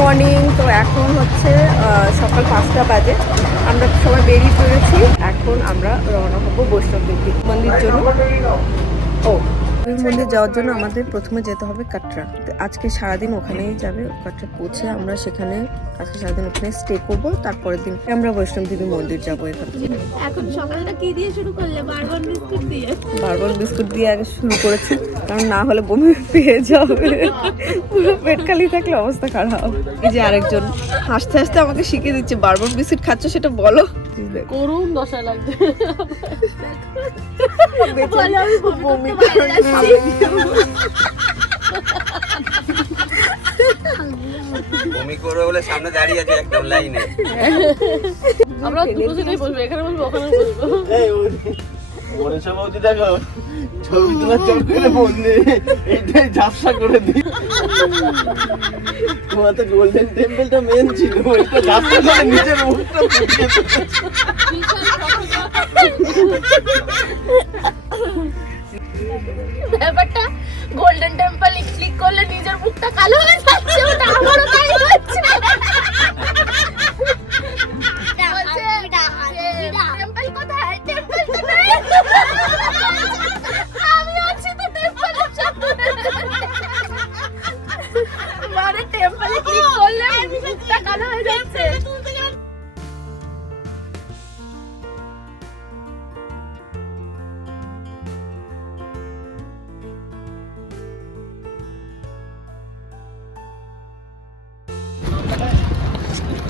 Morning. তো এখন হচ্ছে সকাল 5টা বাজে। আমরা সবাই বেরিয়ে পড়েছি। এখন আমরা রওনা হবো বৈষ্ণব দেবী মন্দির জন্য। মন্দির যাওয়ার জন্য আমাদের প্রথমে যেতে হবে কাটরা। আজকে সারাদিন ওখানেই যাবে। কাটরা পৌঁছে আমরা সেখানে আজকে সারাদিন ওখানে স্টে করবো। তারপরের দিন আমরা বৈষ্ণব দেবী মন্দির যাবো। এখান থেকে এখন সকালটা কি দিয়ে শুরু করলে? বারবন বিস্কুট দিয়ে। বারবন বিস্কুট দিয়ে আগে শুরু করেছি, কারণ না হলে বমি পেয়ে যাবে। পুরো পেট খালি থাকলে অবস্থা খারাপ। এই যে আরেকজন হাসতে হাসতে আমাকে শিখিয়ে দিচ্ছে বারবন বিস্কুট খাচ্ছ সেটা বলো। করুন দশা লাগছে। বমি বমি করবে বলে সামনে দাঁড়িয়ে আছে একদম লাইনে। আমরা দুটো সেটাই বলবো, এখানে বলবো ওখানে বলবো। মনীষা বৌদি দেখো ছবি তোলার চক্করে বন্দি এইটাই ঝাপসা করে দিই। তোমার তো গোল্ডেন টেম্পলটা মেন ছিল, ওইটা ঝাপসা করে নিজের মুখটা ফুটিয়ে ব্যাপারটা গোল্ডেন টেম্পল ক্লিক করলে নিজের মুখটা কালো হয়ে যাচ্ছে, ওটা আমারও তাই হচ্ছে। টেম্পল কোথায়? টেম্পল তো নাই। আমি আছি তো টেম্পলের সামনে। মানে টেম্পলে ক্লিক করলে মুখটা কালো হয়ে যাচ্ছে।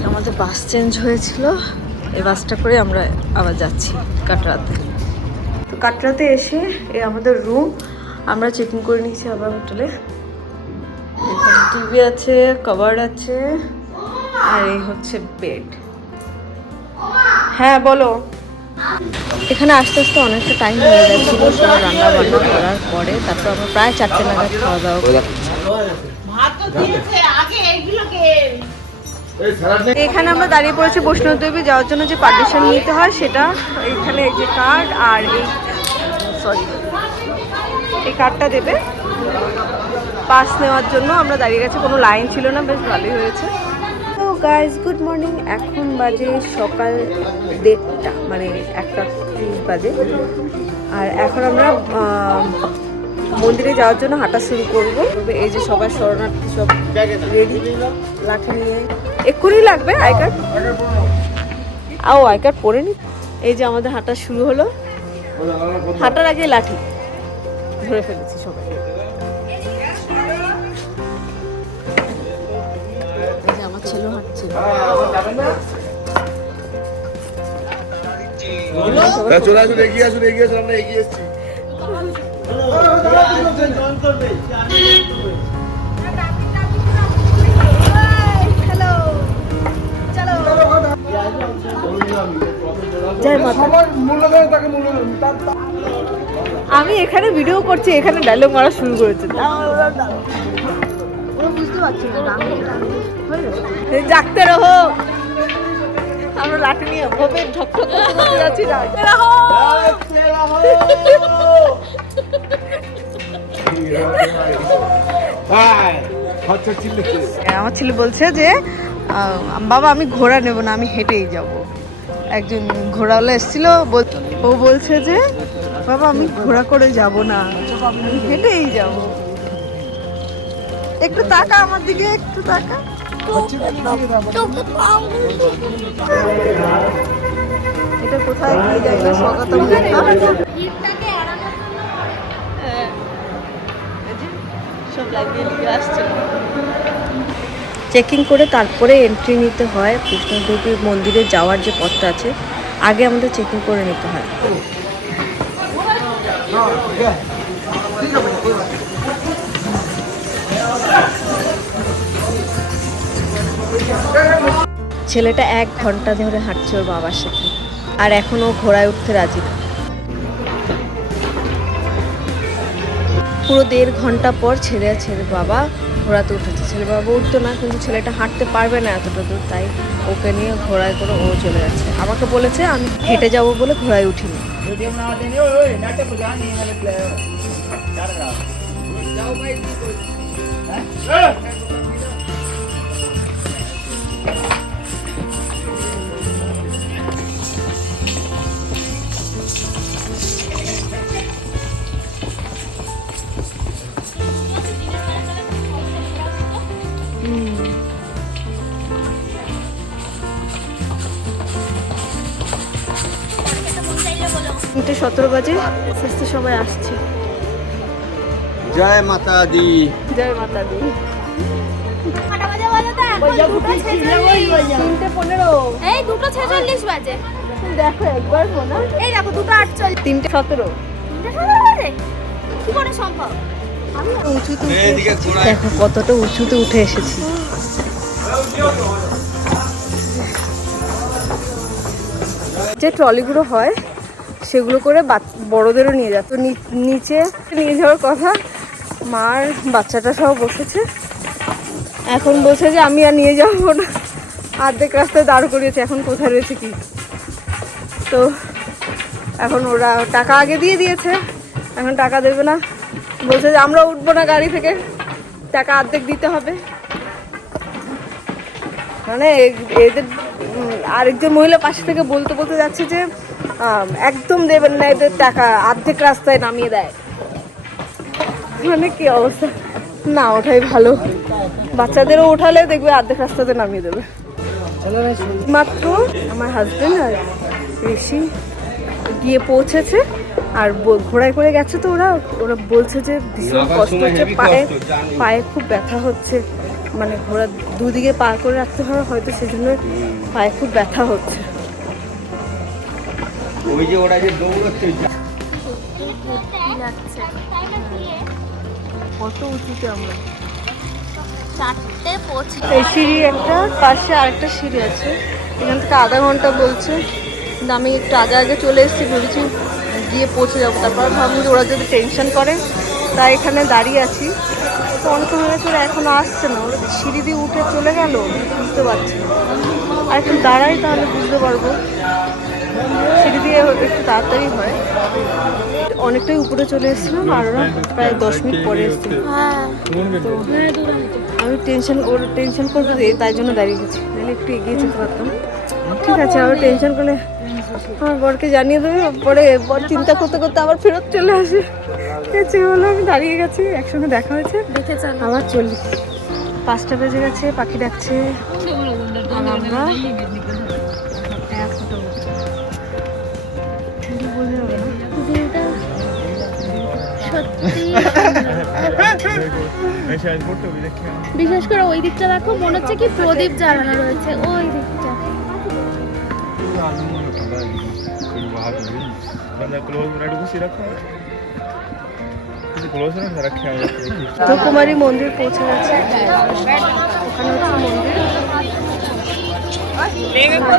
আমাদের বাস চেঞ্জ হয়েছিল, এই বাসটা করে আমরা আবার যাচ্ছি কাটরাতে। তো কাটরাতে এসে এই আমাদের রুম, আমরা চেকিং করে নিয়েছি আবার হোটেলে। এখানে টিভি আছে, কভার আছে, আর এই হচ্ছে বেড। হ্যাঁ বলো। এখানে আস্তে আস্তে অনেকটা টাইম হয়ে গেছিলো সব রান্না বান্না করার পরে। তারপর আমরা প্রায় 4টে নাগাদ খাওয়া দাওয়া করি। এখানে আমরা দাঁড়িয়ে পড়েছি বৈষ্ণব দেবী যাওয়ার জন্য। যে পারমিশন নিতে হয় সেটা এখানে, এই যে কার্ড আর এই কার্ডটা দেবে পাস নেওয়ার জন্য। আমরা দাঁড়িয়ে গেছি, কোনো লাইন ছিল না, বেশ ভালোই হয়েছে। তো গাইজ গুড মর্নিং। এখন বাজে সকাল 1:30, মানে 1:30 বাজে। আর এখন আমরা মন্দিরে যাওয়ার জন্য হাঁটা শুরু করবো। এই যে সবাই শরণার্থী সব রেডি, লাঠি নিয়ে। এক্ষুনি লাগবে আই কার্ড। আই কার্ড পরে নি। এই যে আমাদের হাঁটা শুরু হলো। হাঁটার আগে লাঠি ধরে ফেলেছি সবাই। এই যে আমার ছেলে হাঁটছে। চলে আসুন, এগিয়ে আসুন, এগিয়ে আসুন, আমরা এগিয়ে এসেছি। আমি এখানে ভিডিও করছি, এখানে ডায়লগ মারা শুরু করেছে। জাগতে রহো। আমরা লাঠি নিয়ে হবে ঠকঠক করতে যাচ্ছি। আমার ছেলে বলছে যে বাবা আমি ঘোড়া নেব না, আমি হেঁটেই যাব। একজন ঘোড়াওয়ালা এসেছিল, ও বলছে যে বাবা আমি ঘোড়া করে যাব না, আমি হেঁটেই যাব। একটু তাকা আমার দিকে, একটু তাকা। এটা কোথায় কি জায়গা? স্বাগতম লেখা। সব লাগিয়ে নিয়ে আসছে। চেকিং করে তারপরে এন্ট্রি নিতে হয় বৈষ্ণব দেবীর মন্দিরে যাওয়ার যে পথটা আছে, আগে আমাদের চেকিং করে নিতে হয়। ছেলেটা 1 ঘন্টা ধরে হাঁটছে ওর বাবার সাথে, আর এখনো ঘোড়ায় উঠতে রাজি না। পুরো 1.5 ঘন্টা পর ছেলে বাবা ঘোড়াতে উঠেছে। ছেলে বাবা উঠতো না, কিন্তু ছেলেটা হাঁটতে পারবে না এতটা দূর, তাই ওকে নিয়ে ঘোড়ায় করে ও চলে যাচ্ছে। আমাকে বলেছে আমি হেঁটে যাবো বলে ঘোড়ায় উঠিনি। 17 বাজে, আস্তে আস্তে সবাই আসছে। জয় মাতা দি। জয় মাতা দি। কটা বাজে বলো তো? এখন 3:15। এই 2:46 বাজে। দেখো একবার মনে, এই দেখো 2:48। 3:17। কি করে সম্ভব? উঁচুতে এদিকে ঘোড়া। দেখো কতটা উঁচুতে উঠে এসেছি। যে ট্রলিগুলো হয় সেগুলো করে বড়দেরও নিয়ে যায়, তো নিচে নিয়ে যাওয়ার কথা। মার বাচ্চাটা সব বসেছে, এখন বসে যে আমি আর নিয়ে যাবো না, অর্ধেক রাস্তায় দাঁড় করিয়েছে, এখন কোথায় রয়েছে কি। তো এখন ওরা টাকা আগে দিয়ে দিয়েছে, এখন টাকা দেবে না, বলছে যে আমরা উঠবো না গাড়ি থেকে, টাকা অর্ধেক দিতে হবে। মানে এদের আরেকজন মহিলা পাশে থেকে বলতে বলতে যাচ্ছে যে একদম দেবেন না, এদের টাকা অর্ধেক রাস্তায় নামিয়ে দেয়। মানে কি অবস্থা, না ওঠাই ভালো, বাচ্চাদেরও ওঠালে দেখবে অর্ধেক রাস্তাতে নামিয়ে দেবে। মাত্র আমার হাজবেন্ড আর ঋষি গিয়ে পৌঁছেছে, আর ঘোড়ায় করে গেছে, তো ওরা বলছে যে ভীষণ কষ্ট হচ্ছে, পায়ে খুব ব্যথা হচ্ছে, মানে ঘোড়া দুদিকে পা করে রাখতে হবে হয়তো, সেই জন্য পায়ে খুব ব্যথা হচ্ছে। ওই যে ওরা যে দৌড়াচ্ছে কত উঁচুতে আমরা। 4:25। এই সিঁড়ি একটা, পাশে আরেকটা সিঁড়ি আছে, এখান থেকে আধা ঘন্টা বলছে, কিন্তু আমি একটু আগে আগে চলে এসেছি, ভেবেছি গিয়ে পৌঁছে যাবো। তারপর ভাবলাম যে ওরা যদি টেনশন করে, তাই এখানে দাঁড়িয়ে আছি। তো অনেক হয়ে গেছে, ওরা এখনো আসছে না, ওরা সিঁড়ি দিয়ে উঠে চলে গেল, বুঝতে পারছি না। আর একটু দাঁড়াই তাহলে বুঝতে পারবো, সিঁড়ি দিয়ে একটু তাড়াতাড়ি হয়। অনেকটাই উপরে চলে এসেছিলাম, আর ওরা প্রায় 10 মিনিট পরে এসেছিল। তো আমি টেনশন করবে যে, তাই জন্য দাঁড়িয়ে গেছি, নাহলে একটু এগিয়ে যেতে পারতাম। ঠিক আছে, আবার টেনশন করলে আমার বরকে জানিয়ে দেবে, পরে বর চিন্তা করতে করতে আবার ফেরত চলে আসে। ঠিক হলো, আমি দাঁড়িয়ে গেছি, একসঙ্গে দেখা হয়েছে, আবার চলি। 5টা বেজে গেছে, পাখি ডাকছে, আর আমরা বোঝা যাবে না। বিশেষ করে ওই দিকটা দেখো, মনে হচ্ছে কি প্রদীপ জ্বালানো রয়েছে ওই দিকটা। কুমারী মন্দির পৌঁছে গেছে, ওখানে হচ্ছে মন্দির।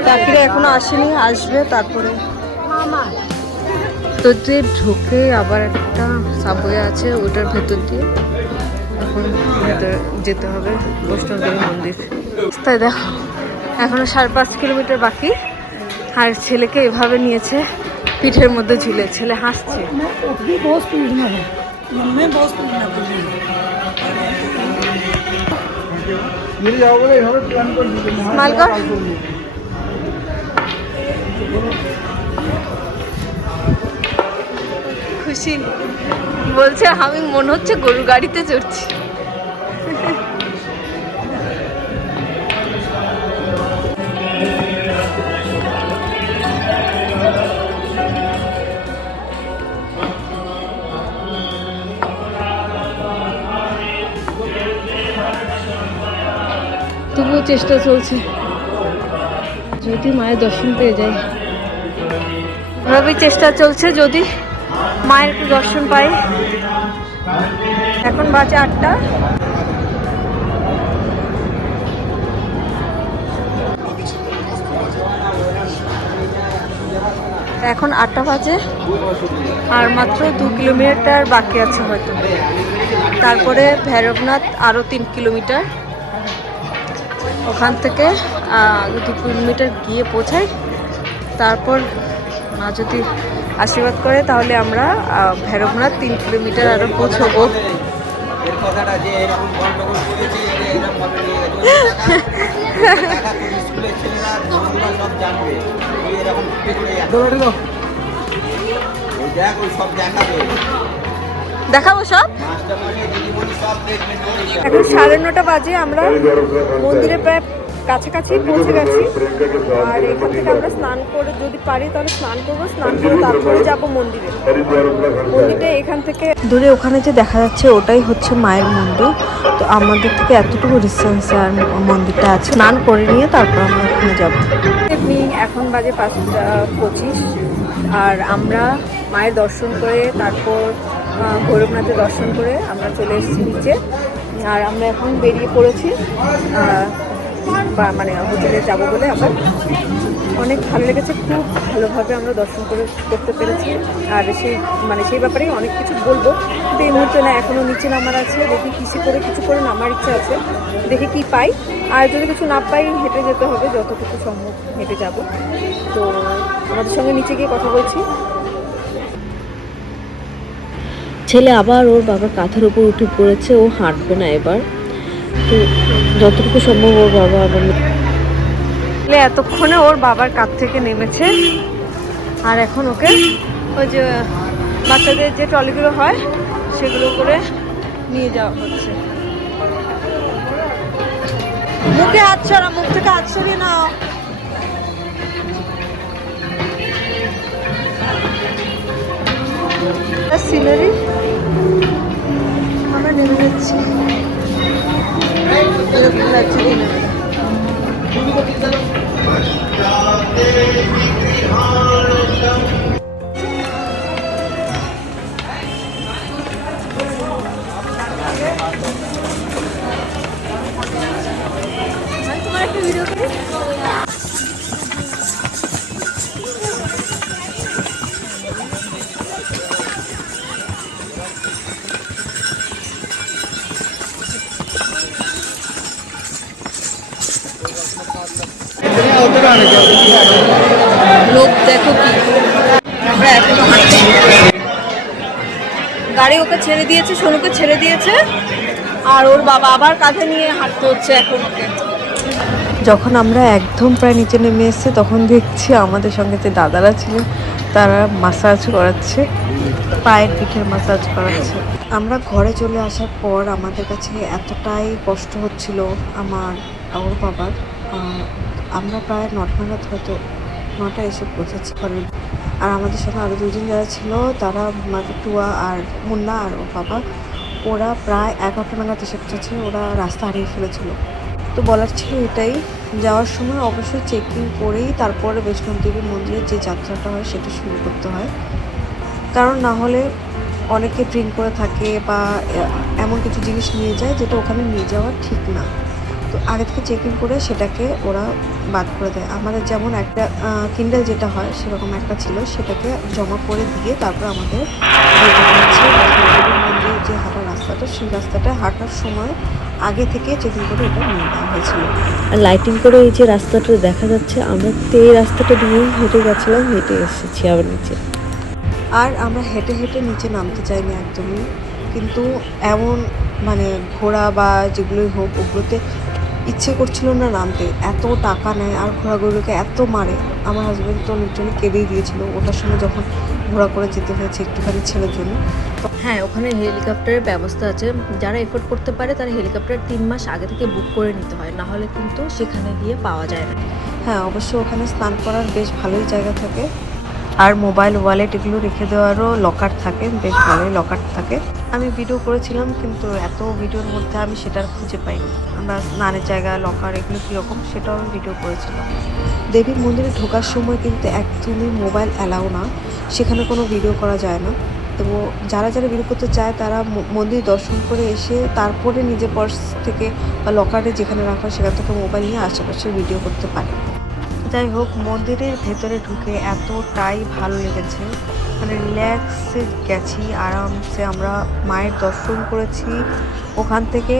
কাকিরা এখনো আসেনি, আসবে তারপরে। তো যে ঢুকে আবার একটা সাবওয়ে আছে, ওটার ভেতর দিয়ে এখন ভেতরে যেতে হবে বৈষ্ণবদেবী মন্দির। তাই দেখো এখনো 5.5 কিলোমিটার বাকি, আর ছেলেকে এভাবে নিয়েছে পিঠের মধ্যে ঝুলে, ছেলে হাসছে। মালগড় খুশি বলছে, আমি মনে হচ্ছে গরু গাড়িতে চড়ছি। তবুও চেষ্টা চলছে, যদি মায়ের দর্শন পেয়ে যায়। এভাবেই চেষ্টা চলছে, যদি মায়ের একটু দর্শন পাই। এখন বাজে 8টা। এখন 8টা বাজে, আর মাত্র 2 কিলোমিটার বাকি আছে হয়তো, তারপরে ভৈরবনাথ আরও 3 কিলোমিটার। ওখান থেকে 2 কিলোমিটার গিয়ে পৌঁছাই, তারপর মা যদি আশীর্বাদ করে তাহলে আমরা ভৈরবনাথ 3 কিলোমিটার আরও পৌঁছবো। এর কথাটা যে এরকম গন্ডগোল করেছে, এরকম ভাবে নিয়ে গেছে, টাকা করে স্কুলের ছেলেরা বন্ধুরা সব জানবে, তুই এরকম পিঠে করে ওই দেখ, ওই সব দেখাবে, দেখাবো সব। মাস্টারমশাই দিদিমণি সব দেখবেন। এখন 9:30 বাজে, আমরা মন্দিরে প্রায় কাছাকাছি পৌঁছে গেছি। আর এখান থেকে আমরা স্নান করে যদি পারি তাহলে স্নান করবো, স্নান করে তারপরে যাবো মন্দিরে। মন্দিরটা এখান থেকে দূরে ওখানে যে দেখা যাচ্ছে ওটাই হচ্ছে মায়ের মন্দির। তো আমাদের থেকে এতটুকু ডিস্টেন্সে আর মন্দিরটা আছে। স্নান করে নিয়ে তারপর আমরা ওখানে যাবো। এখন বাজে 5:25 আর আমরা মায়ের দর্শন করে তারপর ভৈরবনাথের দর্শন করে আমরা চলে এসেছি নিচে। আর আমরা এখন বেরিয়ে পড়েছি মানে হোটেলে যাবো বলে। আবার অনেক ভালো লেগেছে, খুব ভালোভাবে আমরা দর্শন করতে পেরেছি। আর সেই ব্যাপারে অনেক কিছু বলবো, কিন্তু এই মুহূর্তে না, এখনও নিচে নামার আছে। দেখি কিছু করে নামার ইচ্ছা আছে, দেখি কি পাই। আর যদি কিছু না পাই হেঁটে যেতে হবে, যতটুকু সম্ভব হেঁটে যাব। তো আমাদের সঙ্গে নিচে গিয়ে কথা বলছি। ছেলে আবার ওর বাবার কাঁধের উপর উঠে পড়েছে, ও হাঁটবে না এবার। তো যতটুকু সম্ভব ওর বাবা আবার এতক্ষণে ওর বাবার কাঁধ থেকে নেমেছে। আর এখন ওকে ওই যে বাচ্চাদের যে ট্রলিগুলো হয় সেগুলো করে নিয়ে যাওয়া হচ্ছে। মুখে হাত ছড়া, মুখ থেকে হাত সরিয়ে নাও। সিনারি আমরা নেমে যাচ্ছি। এরকম লাগছে দিনে তোমার একটা ভিডিও করি। লোক দেখো কি, আমরা এখনো হাঁটছি। গাড়ি ওকে ছেড়ে দিয়েছে, সোনুকে ছেড়ে দিয়েছে, আর ওর বাবা আবার কাঁধে নিয়ে হাঁটতে হচ্ছে এখন ওকে। যখন আমরা একদম প্রায় নিচে নেমে এসেছি তখন দেখছি আমাদের সঙ্গে যে দাদারা ছিলেন তারা মাসাজ করাচ্ছে, পায়ের পিঠের মাসাজ করাচ্ছে। আমরা ঘরে চলে আসার পর আমাদের কাছে এতটাই কষ্ট হচ্ছিল আমার ওর বাবার। আমরা প্রায় 9টা নাগাদ, হয়তো 9টা এসে পৌঁছেছি ঘরে। আর আমাদের সঙ্গে আরও দুজন যারা ছিল তারা টুয়া আর মুন্না আর ওর বাবা, ওরা প্রায় 11টা নাগাদ এসে পৌঁছেছে। ওরা রাস্তা হারিয়ে ফেলেছিল। তো বলার ছিল এটাই, যাওয়ার সময় অবশ্যই চেকিং করেই তারপরে বৈষ্ণবদেবী মন্দিরের যে যাত্রাটা হয় সেটা শুরু করতে হয়। কারণ না হলে অনেকে ড্রিঙ্ক করে থাকে বা এমন কিছু জিনিস নিয়ে যায় যেটা ওখানে নিয়ে যাওয়া ঠিক না। তো আগে থেকে চেকিং করে সেটাকে ওরা বাদ করে দেয়। আমাদের যেমন একটা কিন্ডেল যেটা হয় সেরকম একটা ছিল, সেটাকে জমা করে দিয়ে তারপর আমাদের মন্দিরের যে হাঁটার রাস্তাটা, সেই রাস্তাটা হাঁটার সময় আগে থেকে চেকিং করে এটা নিয়ে নেওয়া হয়েছিল। আর লাইটিং করে এই যে রাস্তাটা দেখা যাচ্ছে, আমরা তো এই রাস্তাটা দিয়েই হেঁটে গেছিলাম, হেঁটে এসেছি আবার নিচে। আর আমরা হেঁটে হেঁটে নিচে নামতে চাইনি একদমই, কিন্তু এমন মানে ঘোড়া বা যেগুলোই হোক ওগুলোতে ইচ্ছে করছিল না নামতে। এত টাকা নেয় আর ঘোড়াগুলোকে এত মারে, আমার হাজব্যান্ড তো লিটারালি কেঁদেই দিয়েছিল ওটার সময় যখন ঘোড়া করে যেতে হয়েছে একটুখানি ছেলের জন্য। হ্যাঁ, ওখানে হেলিকপ্টারের ব্যবস্থা আছে। যারা এফোর্ড করতে পারে তারা হেলিকপ্টার 3 মাস আগে থেকে বুক করে নিতে হয়, না হলে কিন্তু সেখানে গিয়ে পাওয়া যায় না। হ্যাঁ, অবশ্য ওখানে স্নান করার বেশ ভালোই জায়গা থাকে, আর মোবাইল ওয়ালেট এগুলো রেখে দেওয়ারও লকার থাকে, বেশ ভালোই লকার থাকে। আমি ভিডিও করেছিলাম কিন্তু এত ভিডিওর মধ্যে আমি সেটার খুঁজে পাইনি। আমরা স্নানের জায়গা, লকার এগুলো কীরকম সেটাও আমি ভিডিও করেছিলাম। দেবীর মন্দিরে ঢোকার সময় কিন্তু একদমই মোবাইল অ্যালাউ না, সেখানে কোনো ভিডিও করা যায় না। তো যারা ভিডিও করতে চায় তারা মন্দির দর্শন করে এসে তারপরে নিজের পার্স থেকে বা লকারে যেখানে রাখা সেখান থেকে মোবাইল নিয়ে আশেপাশে ভিডিও করতে পারে। যাই হোক, মন্দিরের ভেতরে ঢুকে এতটাই ভালো লেগেছে, মানে রিল্যাক্সে গেছি, আরামসে আমরা মায়ের দর্শন করেছি। ওখান থেকে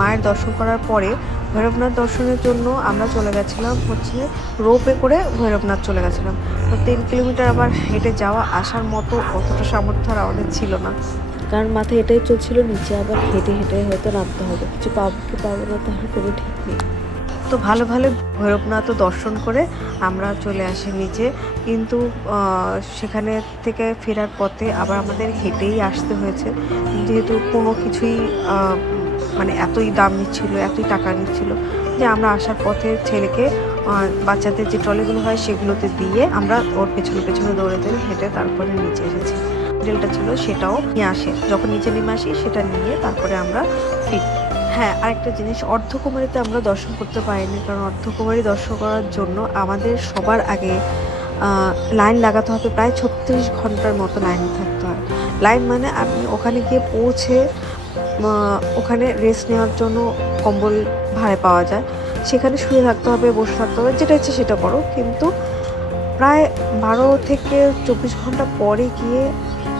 মায়ের দর্শন করার পরে ভৈরবনাথ দর্শনের জন্য আমরা চলে গেছিলাম হচ্ছে রোপে করে ভৈরবনাথ চলে গেছিলাম। তো 3 কিলোমিটার আবার হেঁটে যাওয়া আসার মতো অতটা সামর্থ্য আর আমাদের ছিল না, কারণ মাথায় এটাই চলছিল নিচে আবার হেঁটে হেঁটে হয়তো নামতে হবে, কিছু পাবো কি পাবো না তাহলে কোনো ঠিক নেই। তো ভালো ভৈরবনাথ দর্শন করে আমরা চলে আসি নিচে, কিন্তু সেখানে থেকে ফেরার পথে আবার আমাদের হেঁটেই আসতে হয়েছে, যেহেতু কোনো কিছুই মানে এতই দাম নিচ্ছিল, এতই টাকা নিচ্ছিল। যে আমরা আসার পথে ছেলেকে বাচ্চাদের যে ট্রলিগুলো হয় সেগুলোতে দিয়ে আমরা ওর পেছনে পেছনে দৌড়ে দৌড়ে হেঁটে তারপরে নিচে এসেছি। হোটেলটা ছিল সেটাও নিয়ে আসে, যখন নিচে নেমে আসি সেটা নিয়ে তারপরে আমরা ফিরি। হ্যাঁ, আরেকটা জিনিস, অর্ধকুমারীতে আমরা দর্শন করতে পারিনি, কারণ অর্ধকুমারী দর্শন করার জন্য আমাদের সবার আগে লাইন লাগাতে হবে, প্রায় 36 ঘন্টার মতো লাইন থাকতে হয়। লাইন মানে আপনি ওখানে গিয়ে পৌঁছে ওখানে রেস্ট নেওয়ার জন্য কম্বল ভাড়ায় পাওয়া যায়, সেখানে শুয়ে থাকতে হবে, বসে থাকতে হবে, যেটা ইচ্ছে সেটা করো, কিন্তু প্রায় 12 থেকে 24 ঘন্টা পরে গিয়ে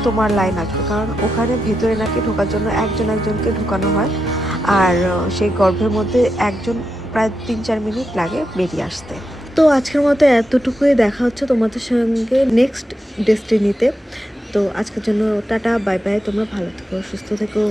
তোমার লাইন আসবে, কারণ ওখানে ভেতরে নাকি ঢোকার জন্য একজনকে ঢুকানো হয়, আর সেই গর্ভের মধ্যে একজন প্রায় 3-4 মিনিট লাগে বেরিয়ে আসতে। তো আজকের মতো এতটুকুই, দেখা হচ্ছে তোমাদের সঙ্গে নেক্সট ডেস্টিনিতে। তো আজকের জন্য টাটা, বাই বাই, তোমরা ভালো থেকো, সুস্থ থেকো।